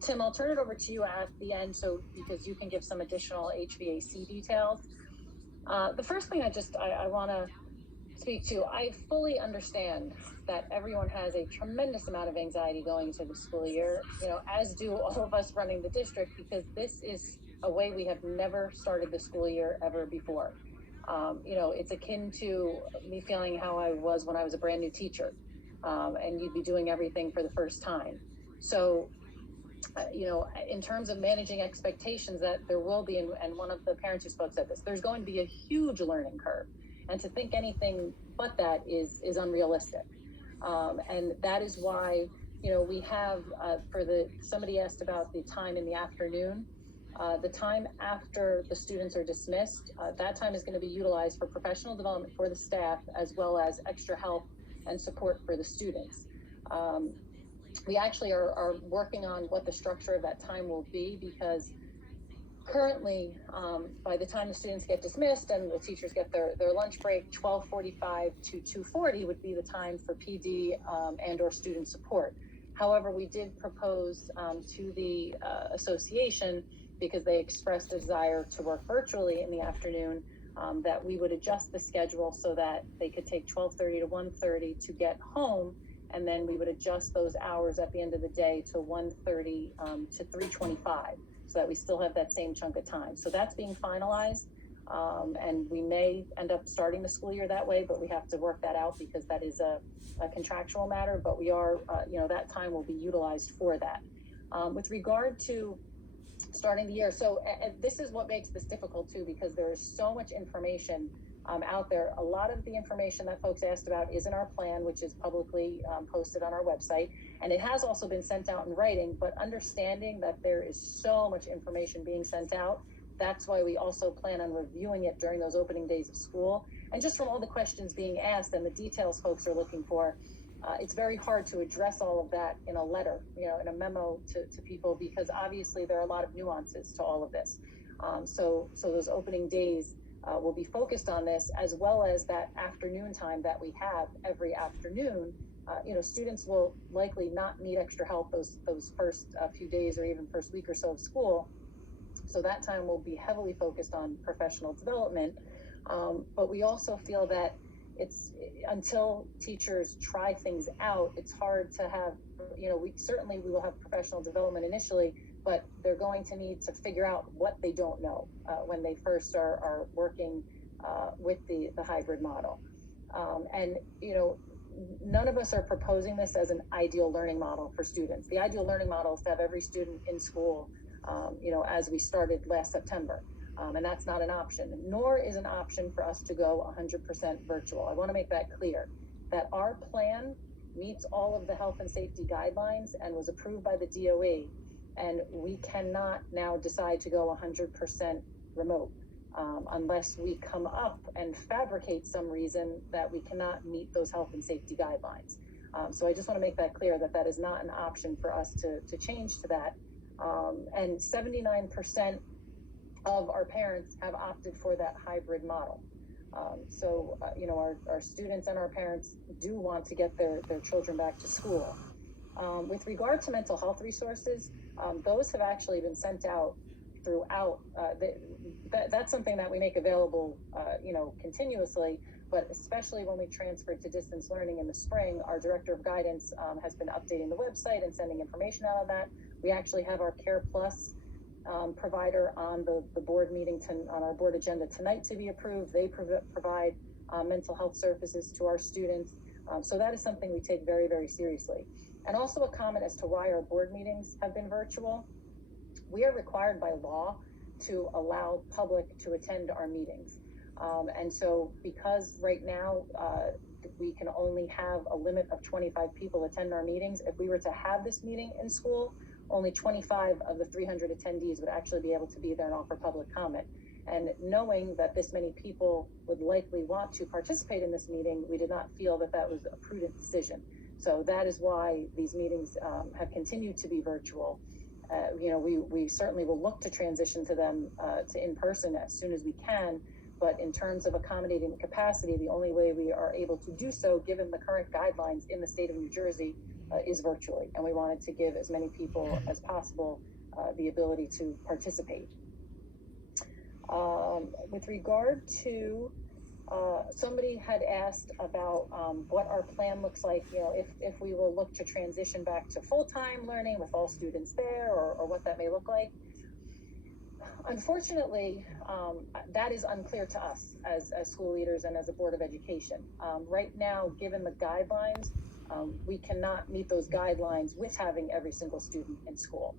Tim, I'll turn it over to you at the end, so because you can give some additional HVAC details. The first thing I want to speak to, I fully understand that everyone has a tremendous amount of anxiety going into the school year, as do all of us running the district, because this is a way we have never started the school year ever before. It's akin to me feeling how I was when I was a brand new teacher, and you'd be doing everything for the first time. So, in terms of managing expectations, that there will be, and one of the parents who spoke said this, there's going to be a huge learning curve. And to think anything but that is unrealistic. And that is why, we have, somebody asked about the time in the afternoon. The time after the students are dismissed, that time is going to be utilized for professional development for the staff, as well as extra help and support for the students. We actually are working on what the structure of that time will be, because currently, by the time the students get dismissed and the teachers get their lunch break, 12:45 to 2:40 would be the time for PD and or student support. However, we did propose to the association, because they expressed a desire to work virtually in the afternoon, that we would adjust the schedule so that they could take 12:30 to 1:30 to get home, and then we would adjust those hours at the end of the day to 1:30 to 3:25, so that we still have that same chunk of time. So that's being finalized, and we may end up starting the school year that way, but we have to work that out, because that is a contractual matter, but we are, that time will be utilized for that. With regard to starting the year, so this is what makes this difficult too, because there is so much information out there. A lot of the information that folks asked about is in our plan, which is publicly posted on our website, and it has also been sent out in writing. But understanding that there is so much information being sent out, that's why we also plan on reviewing it during those opening days of school. And just from all the questions being asked and the details folks are looking for, it's very hard to address all of that in a letter, in a memo to people, because obviously there are a lot of nuances to all of this. So those opening days will be focused on this, as well as that afternoon time that we have every afternoon. Students will likely not need extra help those first few days, or even first week or so of school. So that time will be heavily focused on professional development. But we also feel that until teachers try things out, it's hard to have, we will have professional development initially, but they're going to need to figure out what they don't know when they first are working with the hybrid model. And none of us are proposing this as an ideal learning model for students. The ideal learning model is to have every student in school, as we started last September. And that's not an option, nor is an option for us to go 100% virtual. I want to make that clear, that our plan meets all of the health and safety guidelines and was approved by the DOE. And we cannot now decide to go 100% remote unless we come up and fabricate some reason that we cannot meet those health and safety guidelines. So I just want to make that clear, that is not an option for us to change to that. And 79% of our parents have opted for that hybrid model. So our students and our parents do want to get their children back to school. With regard to mental health resources, those have actually been sent out throughout. That's something that we make available, continuously, but especially when we transferred to distance learning in the spring, our director of guidance has been updating the website and sending information out on that. We actually have our Care Plus provider on the board meeting on our board agenda tonight to be approved. They provide mental health services to our students. So that is something we take very, very seriously. And also a comment as to why our board meetings have been virtual. We are required by law to allow public to attend our meetings. And so because right now we can only have a limit of 25 people attend our meetings, if we were to have this meeting in school, only 25 of the 300 attendees would actually be able to be there and offer public comment. And knowing that this many people would likely want to participate in this meeting, we did not feel that was a prudent decision. So that is why these meetings have continued to be virtual. We certainly will look to transition to them to in-person as soon as we can, but in terms of accommodating the capacity, the only way we are able to do so, given the current guidelines in the state of New Jersey is virtually, and we wanted to give as many people as possible the ability to participate. With regard to somebody had asked about what our plan looks like, if we will look to transition back to full-time learning with all students there, or what that may look like. Unfortunately, that is unclear to us as school leaders and as a Board of Education. Right now, given the guidelines, we cannot meet those guidelines with having every single student in school.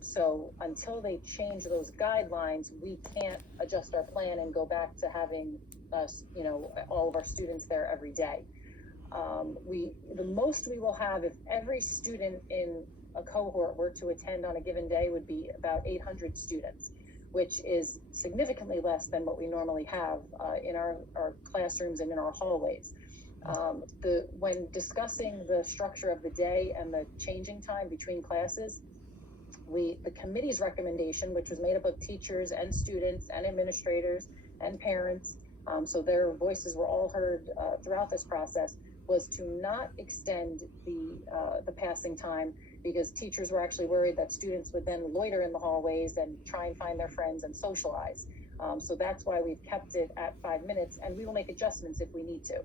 So until they change those guidelines, we can't adjust our plan and go back to having all of our students there every day. The most we will have, if every student in a cohort were to attend on a given day, would be about 800 students, which is significantly less than what we normally have in our classrooms and in our hallways. When discussing the structure of the day and the changing time between classes, the committee's recommendation, which was made up of teachers and students and administrators and parents, so their voices were all heard throughout this process, was to not extend the passing time, because teachers were actually worried that students would then loiter in the hallways and try and find their friends and socialize. So that's why we've kept it at 5 minutes, and we will make adjustments if we need to.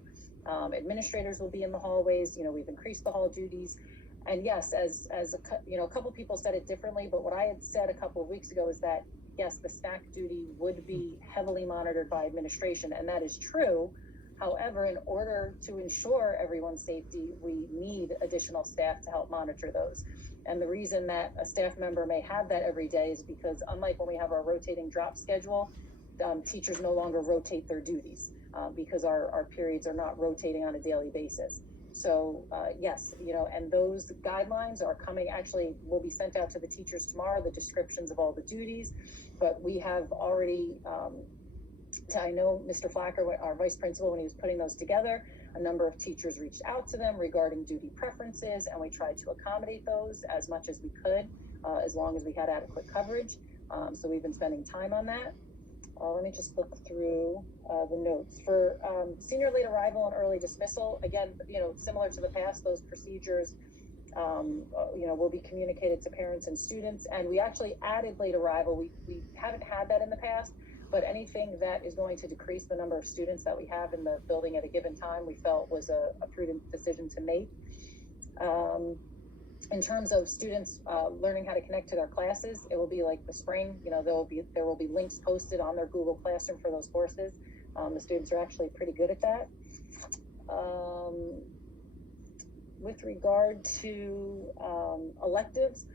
Administrators will be in the hallways. We've increased the hall duties. And yes, as a couple people said it differently, but what I had said a couple of weeks ago is that, yes, the snack duty would be heavily monitored by administration, and that is true. However, in order to ensure everyone's safety, we need additional staff to help monitor those. And the reason that a staff member may have that every day is because, unlike when we have our rotating drop schedule, teachers no longer rotate their duties because our periods are not rotating on a daily basis. So yes, and those guidelines are coming, actually will be sent out to the teachers tomorrow, the descriptions of all the duties, but we have already, I know Mr. Flacker, our vice principal, when he was putting those together, a number of teachers reached out to them regarding duty preferences, and we tried to accommodate those as much as we could, as long as we had adequate coverage. So we've been spending time on that. Let me just look through the notes. For senior late arrival and early dismissal, again, similar to the past, those procedures, will be communicated to parents and students. And we actually added late arrival. We haven't had that in the past, but anything that is going to decrease the number of students that we have in the building at a given time, we felt was a prudent decision to make. In terms of students learning how to connect to their classes, it will be like the spring. There will be links posted on their Google Classroom for those courses. The students are actually pretty good at that. With regard to electives,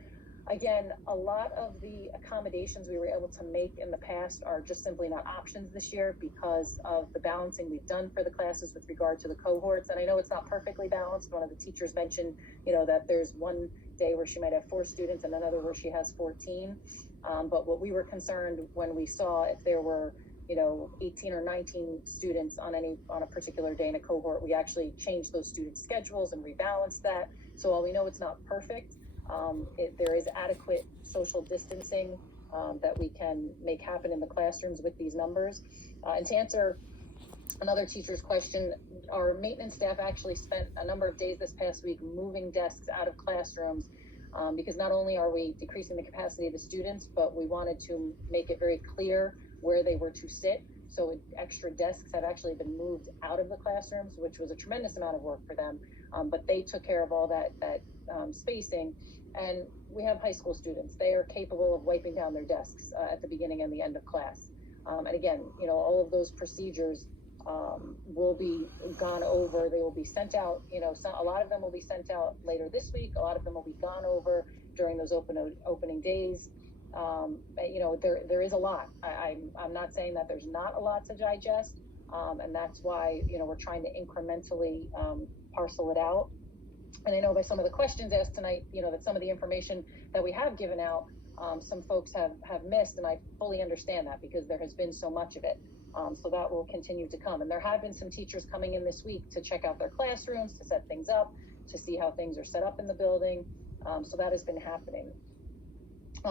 again, a lot of the accommodations we were able to make in the past are just simply not options this year because of the balancing we've done for the classes with regard to the cohorts. And I know it's not perfectly balanced. One of the teachers mentioned, that there's one day where she might have 4 students and another where she has 14. But what we were concerned when we saw if there were, 18 or 19 students on a particular day in a cohort, we actually changed those student schedules and rebalanced that. So while we know it's not perfect, there is adequate social distancing that we can make happen in the classrooms with these numbers. And to answer another teacher's question, our maintenance staff actually spent a number of days this past week moving desks out of classrooms because not only are we decreasing the capacity of the students, but we wanted to make it very clear where they were to sit. So extra desks have actually been moved out of the classrooms, which was a tremendous amount of work for them. But they took care of all that spacing. And we have high school students. They are capable of wiping down their desks at the beginning and the end of class. And again, all of those procedures will be gone over. They will be sent out, a lot of them will be sent out later this week. A lot of them will be gone over during those opening days. There is a lot. I'm not saying that there's not a lot to digest. And that's why, we're trying to incrementally parcel it out. And I know by some of the questions asked tonight, that some of the information that we have given out, some folks have missed, and I fully understand that because there has been so much of it. So that will continue to come. And there have been some teachers coming in this week to check out their classrooms, to set things up, to see how things are set up in the building. So that has been happening.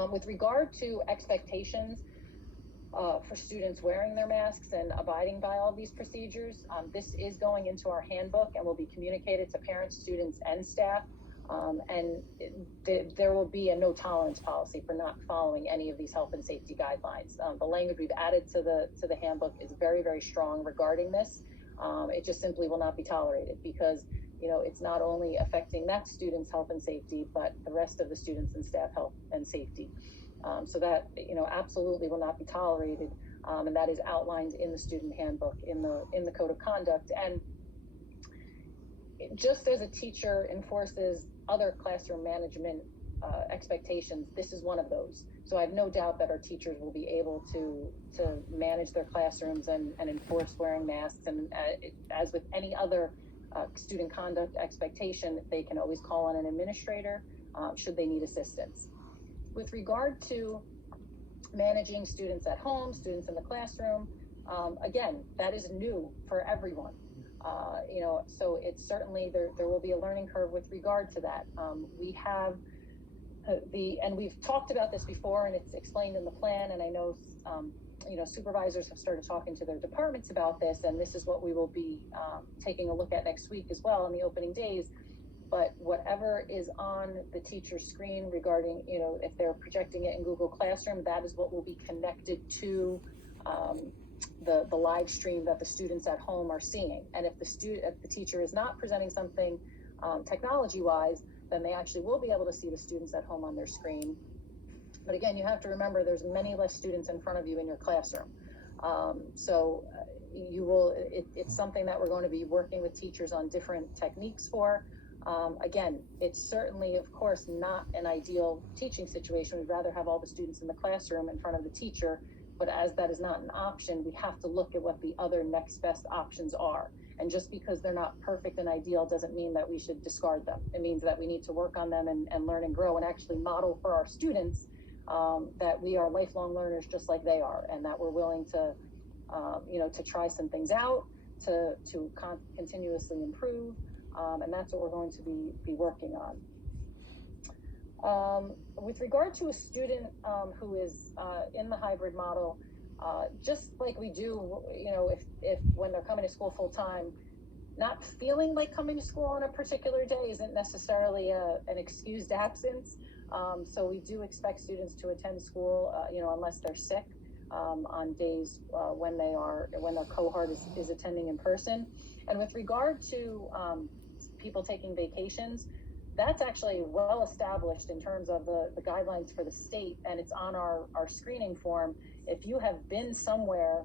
With regard to expectations for students wearing their masks and abiding by all these procedures, this is going into our handbook and will be communicated to parents, students, and staff. There will be a no tolerance policy for not following any of these health and safety guidelines. The language we've added to the handbook is very, very strong regarding this. It just simply will not be tolerated because, it's not only affecting that student's health and safety, but the rest of the students and staff health and safety. So that, absolutely will not be tolerated. And that is outlined in the student handbook, in the code of conduct. And just as a teacher enforces other classroom management expectations, this is one of those. So I have no doubt that our teachers will be able to manage their classrooms and enforce wearing masks. And as with any other student conduct expectation, they can always call on an administrator should they need assistance. With regard to managing students at home, students in the classroom, again, that is new for everyone. So it's certainly, there will be a learning curve with regard to that. We have and we've talked about this before, and it's explained in the plan, and I know, supervisors have started talking to their departments about this, and this is what we will be taking a look at next week as well in the opening days. But whatever is on the teacher's screen regarding, if they're projecting it in Google Classroom, that is what will be connected to the live stream that the students at home are seeing. And if the teacher is not presenting something technology-wise, then they actually will be able to see the students at home on their screen. But again, you have to remember there's many less students in front of you in your classroom. It's something that we're going to be working with teachers on different techniques for. Again, it's certainly, of course, not an ideal teaching situation. We'd rather have all the students in the classroom in front of the teacher, but as that is not an option, we have to look at what the other next best options are. And just because they're not perfect and ideal doesn't mean that we should discard them. It means that we need to work on them and learn and grow and actually model for our students that we are lifelong learners just like they are, and that we're willing to, to try some things out, to continuously improve. And that's what we're going to be working on. With regard to a student who is in the hybrid model, just like we do, if when they're coming to school full time, not feeling like coming to school on a particular day isn't necessarily an excused absence. So we do expect students to attend school, unless they're sick, on days when their cohort is attending in person. And with regard to people taking vacations, that's actually well established in terms of the guidelines for the state, and it's on our screening form. If you have been somewhere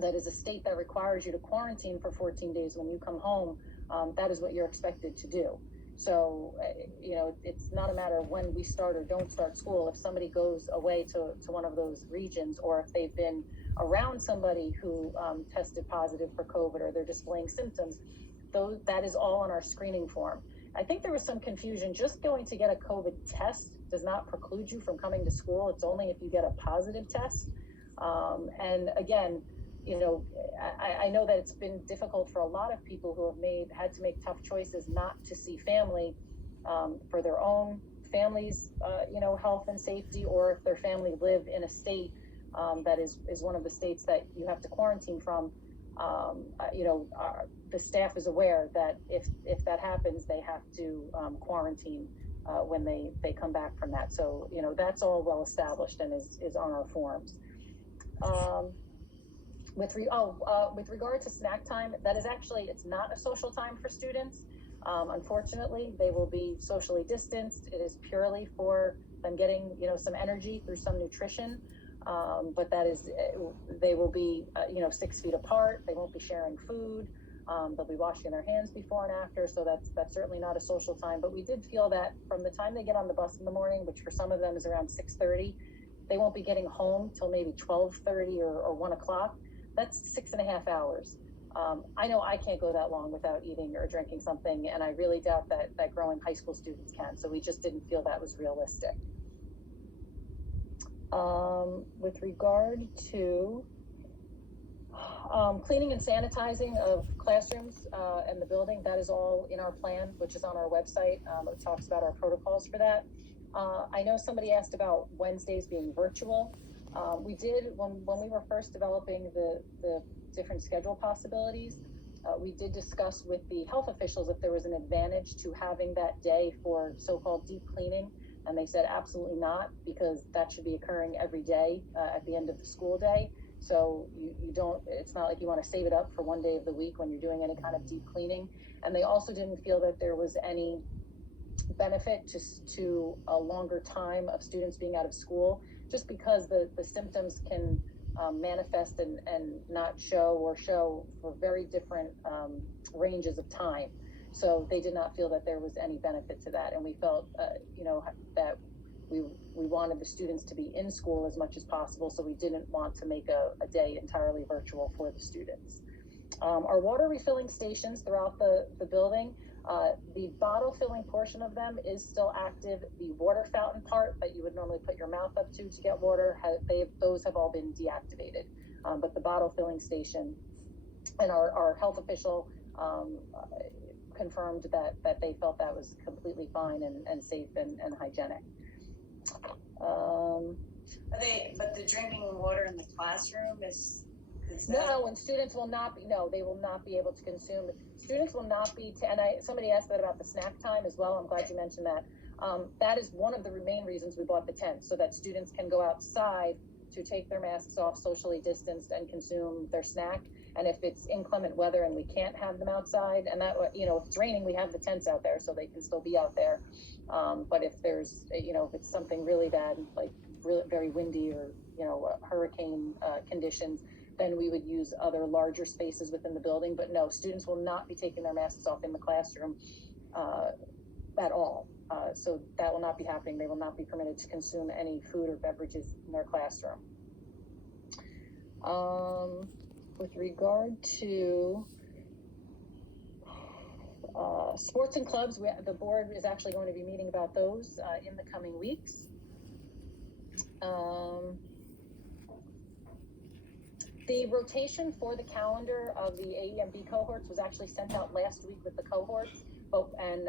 that is a state that requires you to quarantine for 14 days when you come home, that is what you're expected to do. So, it's not a matter of when we start or don't start school. If somebody goes away to one of those regions, or if they've been around somebody who tested positive for COVID, or they're displaying symptoms, that is all on our screening form. I think there was some confusion. Just going to get a COVID test does not preclude you from coming to school. It's only if you get a positive test. And again, I know that it's been difficult for a lot of people who have had to make tough choices not to see family for their own family's, health and safety, or if their family live in a state that is one of the states that you have to quarantine from. The staff is aware that if that happens, they have to quarantine when they come back from that. So, that's all well established and is on our forms. With regard to snack time, that is actually, it's not a social time for students. Unfortunately, they will be socially distanced. It is purely for them getting, some energy through some nutrition. But that is, they will be, 6 feet apart. They won't be sharing food. They'll be washing their hands before and after. So that's certainly not a social time. But we did feel that from the time they get on the bus in the morning, which for some of them is around 6:30, they won't be getting home till maybe 12:30 or 1 o'clock. That's 6.5 hours. I know I can't go that long without eating or drinking something, and I really doubt that growing high school students can. So we just didn't feel that was realistic. With regard to cleaning and sanitizing of classrooms and the building, that is all in our plan, which is on our website. It talks about our protocols for that. I know somebody asked about Wednesdays being virtual. We did, when we were first developing the different schedule possibilities, We did discuss with the health officials if there was an advantage to having that day for so-called deep cleaning, and they said absolutely not, because that should be occurring every day at the end of the school day. So you don't, it's not like you want to save it up for one day of the week when you're doing any kind of deep cleaning. And they also didn't feel that there was any benefit to a longer time of students being out of school, just because the symptoms can manifest and not show, or show for very different ranges of time. So they did not feel that there was any benefit to that, and we felt that we wanted the students to be in school as much as possible, so we didn't want to make a day entirely virtual for the students. Our water refilling stations throughout the building, the bottle filling portion of them is still active. The water fountain part that you would normally put your mouth up to get water, those have all been deactivated. But the bottle filling station, and our health official confirmed that they felt that was completely fine and safe and hygienic. But the drinking water in the classroom is no, and students will not be, no, they will not be able to consume. Students will not be, and somebody asked that about the snack time as well. I'm glad you mentioned that. That is one of the main reasons we bought the tent, so that students can go outside to take their masks off, socially distanced, and consume their snack. And if it's inclement weather and we can't have them outside, and that, if it's raining, we have the tents out there, so they can still be out there. But if there's, if it's something really bad, like really very windy or, hurricane conditions, then we would use other larger spaces within the building. But no, students will not be taking their masks off in the classroom at all. So that will not be happening. They will not be permitted to consume any food or beverages in their classroom. With regard to sports and clubs, the board is actually going to be meeting about those in the coming weeks. The rotation for the calendar of the AE and B cohorts was actually sent out last week with the cohorts, and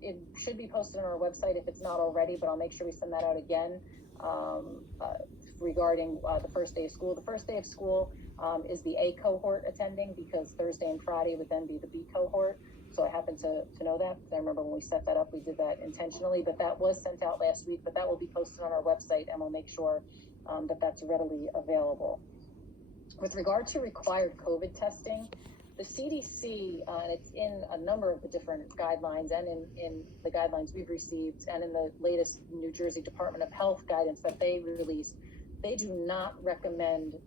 it should be posted on our website if it's not already, but I'll make sure we send that out again regarding the first day of school. The first day of school is the A cohort attending, because Thursday and Friday would then be the B cohort. So I happen to know that, because I remember when we set that up, we did that intentionally, but that was sent out last week, but that will be posted on our website, and we'll make sure that that's readily available. With regard to required COVID testing, the CDC, and it's in a number of the different guidelines, and in the guidelines we've received, and in the latest New Jersey Department of Health guidance that they released, they do not recommend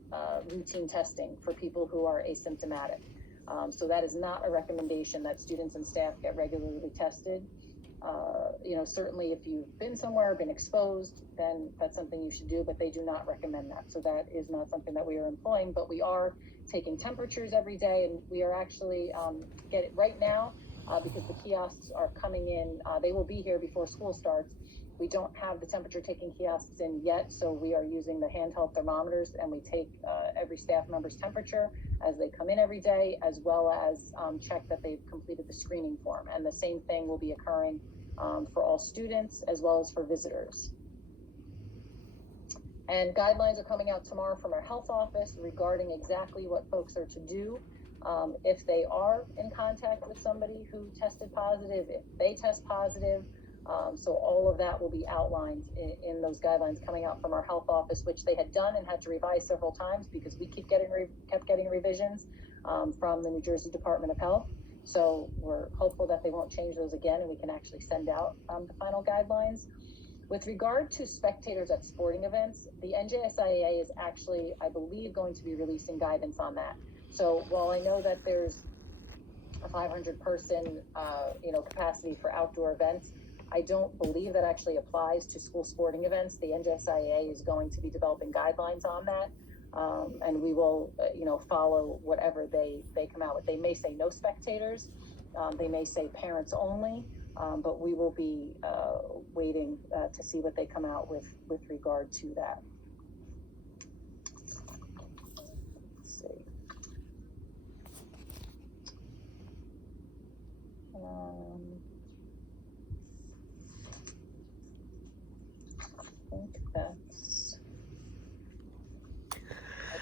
routine testing for people who are asymptomatic. So that is not a recommendation that students and staff get regularly tested. Certainly if you've been somewhere, been exposed, then that's something you should do, but they do not recommend that. So that is not something that we are employing, but we are taking temperatures every day, and we are actually right now, because the kiosks are coming in, they will be here before school starts. We don't have the temperature taking kiosks in yet, so we are using the handheld thermometers, and we take every staff member's temperature as they come in every day, as well as check that they've completed the screening form. And the same thing will be occurring for all students as well as for visitors. And guidelines are coming out tomorrow from our health office regarding exactly what folks are to do if they are in contact with somebody who tested positive, if they test positive. So all of that will be outlined in those guidelines coming out from our health office, which they had done and had to revise several times because we kept getting revisions from the New Jersey Department of Health. So we're hopeful that they won't change those again, and we can actually send out the final guidelines. With regard to spectators at sporting events, the NJSIAA is actually, I believe, going to be releasing guidance on that. So while I know that there's a 500-person, capacity for outdoor events, I don't believe that actually applies to school sporting events. The NJSIAA is going to be developing guidelines on that, and we will, follow whatever they come out with. They may say no spectators, they may say parents only, but we will be waiting to see what they come out with regard to that. Let's see.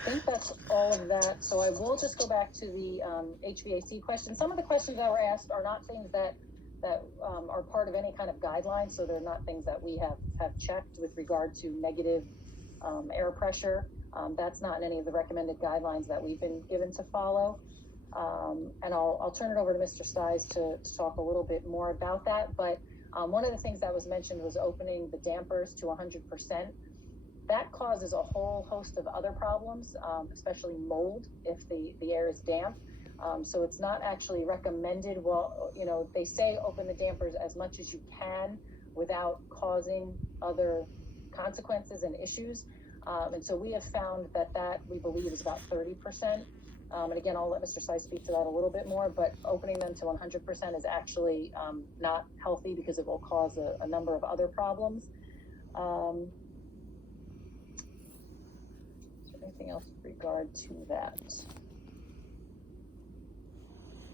I think that's all of that. So I will just go back to the HVAC question. Some of the questions that were asked are not things that are part of any kind of guideline. So they're not things that we have checked with regard to negative air pressure. That's not in any of the recommended guidelines that we've been given to follow. And I'll turn it over to Mr. Stiles to talk a little bit more about that. But one of the things that was mentioned was opening the dampers to 100%. That causes a whole host of other problems, especially mold if the air is damp. So it's not actually recommended. Well, you know, they say open the dampers as much as you can without causing other consequences and issues. And so we have found that we believe is about 30%. And again, I'll let Mr. Stiles speak to that a little bit more, but opening them to 100% is actually not healthy because it will cause a number of other problems. Is there anything else with regard to that?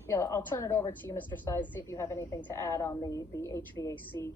Yeah, I'll turn it over to you, Mr. Stiles, see if you have anything to add on the HVAC